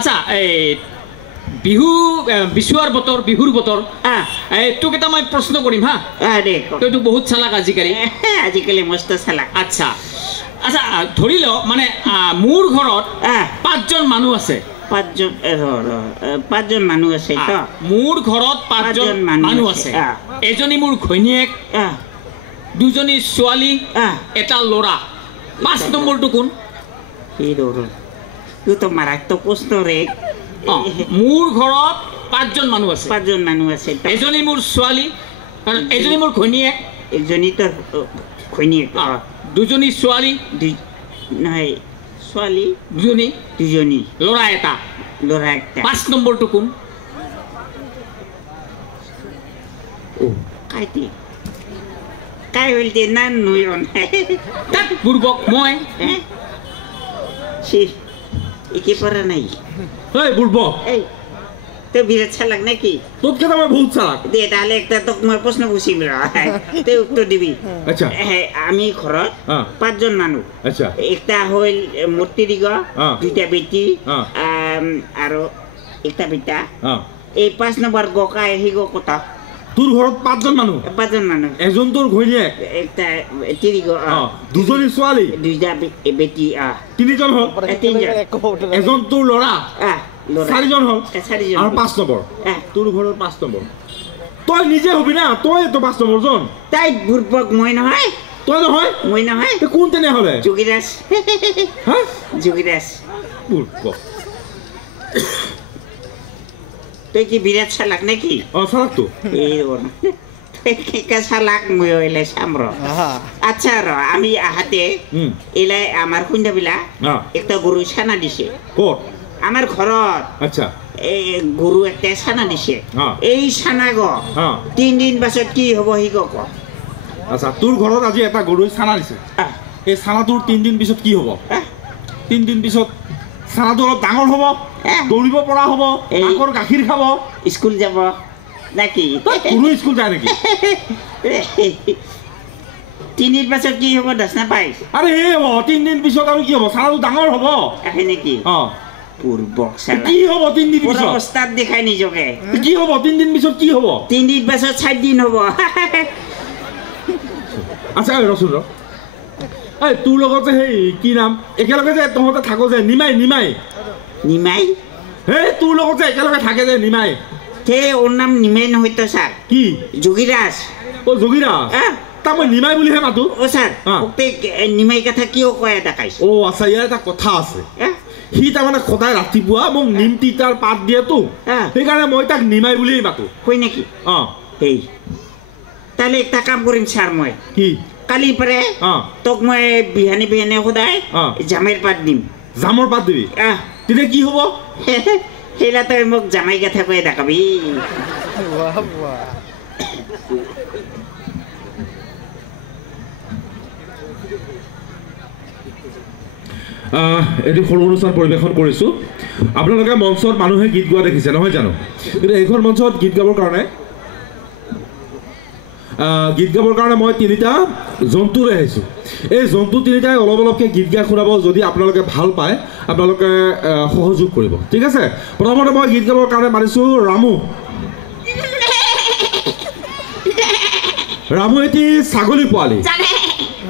আচ্ছা এই বিহু বিচুৱাৰ বতৰ বিহুৰ বতৰ তোক এটা মই প্ৰশ্ন কৰিম হা তইতো বহুত চালাক আজিকালি মস্ত চালাক আচ্ছা আচ্ছা ধৰি ল মানে মোৰ ঘৰত 5জন মানুহ আছে পাঁচজন মানুহ আছে মোৰ ঘৰত 5জন মানুহ আছে এজনী মোৰ ঘৈণীয়েক দুজনী ছোৱালী এটা ল'ৰা 5 নম্বৰটো কোন তুই তো মাৰাত্মক প্ৰশ্ন ৰে মোৰ ঘৰত 5জন মানুহ আছে এজনী মোৰ ছোৱালী এজনী মোৰ ঘৈণীয়েক একজনী তোৰ ঘৈণীয়েক দুজনী ছোৱালী নহয় ছোৱালী দুজনী ল'ৰা এটা 5 নম্বৰটো কোন কাই বলতে না নয়ন বুৰ্বক মই একে পড়া নাই এই বুর্বক এই তো বিরাট চালাক নাকি তোর কে আমার বহুত চালাক দে তাহলে একটা তো মই প্রশ্ন বুঝিম তে উত্তর দিবি আচ্ছা আমি ঘরত 5জন মানুষ আচ্ছা একটা হইল মূর্তি দিগ দুইটা বেটি আর একটা বেটা এই 5 নম্বর গকায় হিগ কথা তোর ঘরত 5জন মানুষ এজন তোর ঘৈণীয়েক একটা তিরিগ দুজনী ছোৱালী দুইটা বেটি তিনিজন হল এজন তোৰ ল'ৰা 4জন হল আর 5 নম্বর তোর ঘরত 5 নম্বর তই নিজে হবি না তই তো 5 নম্বর জন তাই বুর্বক মই নহয় তই নহয় মই নহয় তে কোন তেনে হলে যোগীরাজ হ্যাঁ যোগীরাজ বুর্বক তুই কি বিরাট চালাক নাকি চালাক তো এই চালাক মই হইলে সামর আচ্ছা র আমি আহাতে এলাই আমার কুন্ডাবিলা একটা গরু ছানা দিছে কত আমার ঘরত আচ্ছা এই গরু একটা ছানা দিছে এই ছানা গো 3 দিন পাছত কি হব হি ক আচ্ছা তোর ঘরত আজি এটা গরু ছানা দিছে এই ছানা তোর 3 দিন পিছত কি হব 3 দিন পিছত ছানাটো অলপ ডাঙৰ হ'ব দৌৰিব পৰা হ'ব মাকৰ গাখীৰ খাব স্কুল যাব নাকি কোনো স্কুল যায় নেকি 3 দিন পাছত কি হ'ব দছ না পাই আরে হে হ'ব 3 দিন পিছত আৰু কি হ'ব ছানাটো ডাঙৰ হ'ব আহে নেকি পূর্বক সালা কি হ'ব 3 দিন পিছত ওস্তাদ দেখাই নিজকে কি হ'ব 3 দিন পিছত কি হ'ব 3 দিন পাছত 7 দিন হ'ব আচ্ছা ৰসুল এই তোৰ লগত যে সেই কি নাম একেলগে যে তহঁতে থাকো যে নিমাই হে তোৰ লগত যে একেলগে থাকে যে নিমাই তে ওর নাম নিমাই নহয় তো স্যার কি যোগীরাজ ও যোগীরাজ তা মই নিমাই বুলিহে মাতো ও স্যার ওতে নিমাই কথা কিয় কয় দেখাইছ ও আচ্ছা ইয়াৰ এটা কথা আছে সি তাৰমানে সদায় ৰাতিপুৱা মোক নিম তিতাৰ পাত দিয়েতো সেইকাৰণে মই তাক নিমাই বুলিয়ে মাতো কই নাকি এই তাহলে একটা কাম কৰিম স্যাৰ মই কি কালি পৰে তোক মই বিহানি সদায় জামেৰ পাত দিম জামৰ পাত দিবি তেতিয়া কি হ'ব সেইলা তই মোক জামাই কথা কৈ দেখাবি এটি সৰু অনুষ্ঠান পৰিৱেশন কৰিছোঁ আপোনালোকে মঞ্চত মানুহে গীত গোৱা দেখিছে নহয় জানো কিন্তু এইখন মঞ্চত গীত গাবৰ কাৰণে মই 3টা জন্তু লৈ আহিছোঁ এই জন্তু 3টাই অলপকৈ গীত গাই শুনাব যদি আপোনালোকে ভাল পায় আপোনালোকে সহযোগ কৰিব ঠিক আছে প্ৰথমতে মই গীত গাবৰ কাৰণে মানিছোঁ ৰামু এটি ছাগলী পোৱালি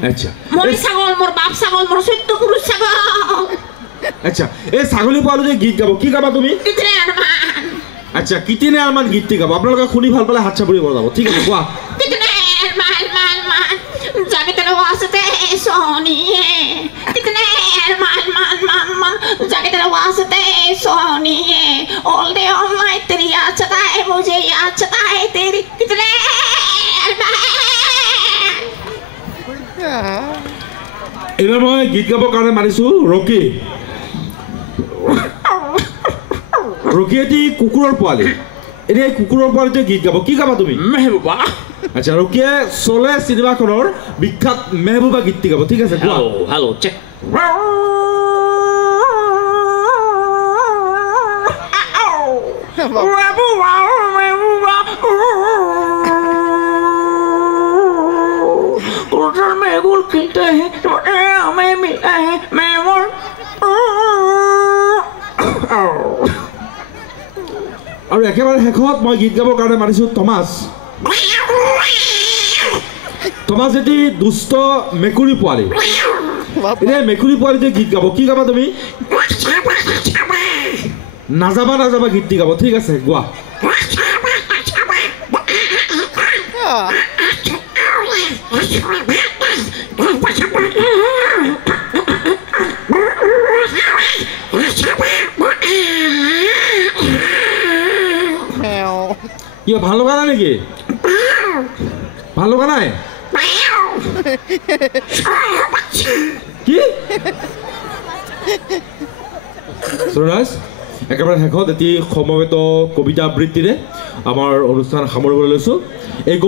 আচ্ছা মোৰ বাপ ছাগল মোৰ সত্য পুৰুষ ছাগল আচ্ছা এই ছাগলী পোৱালিটোৱে গীত গাব কি গাবা তুমি আচ্ছা কিতনে আৰমান গীতটি গাব আপোনালোকে শুনি ভাল পালে হাত চাপৰি বজাব ঠিক আছে কোৱা जाके तेरे वास्ते सोनिए कितने मान जाके तेरे वास्ते सोनिए ऑल डे ऑल नाइट तेरी याद सताए मुझे याद सताए तेरी कितने এবাৰ মই গীত গাবৰ কাৰণে মানিছোঁ ৰকি এটি কুকুৰৰ পোৱালি এতিয়া এই কুকুৰৰ পোৱালিটোৱে গীত গাব কি গাবা তুমি মেহবুবা আচ্ছা ৰকিয়ে চলে চিনেমাখনৰ বিখ্যাত মেহবুবা গীতটি গাব ঠিক আছে হ্যালো চেক में गुल खिलते हैं हमें मिलता है मैं আৰু একেবাৰে শেষত মই গীত গাবৰ কাৰণে মাতিছোঁ টমাছ টমাছ এটি দুষ্ট মেকুৰী পোৱালি এতিয়া মেকুৰী পোৱালিতে গীত গাব কি গাবা তুমি নাযাবা নাযাবা গীতটি গাব ঠিক আছে গোৱা কি ভাল লগা নাই নেকি ভাল লগা নাই কি সুৰাজ একেবাৰে শেষত এটি সমবেত কবিতা আবৃত্তিৰে আমাৰ অনুষ্ঠান সামৰিবলৈ লৈছোঁ এই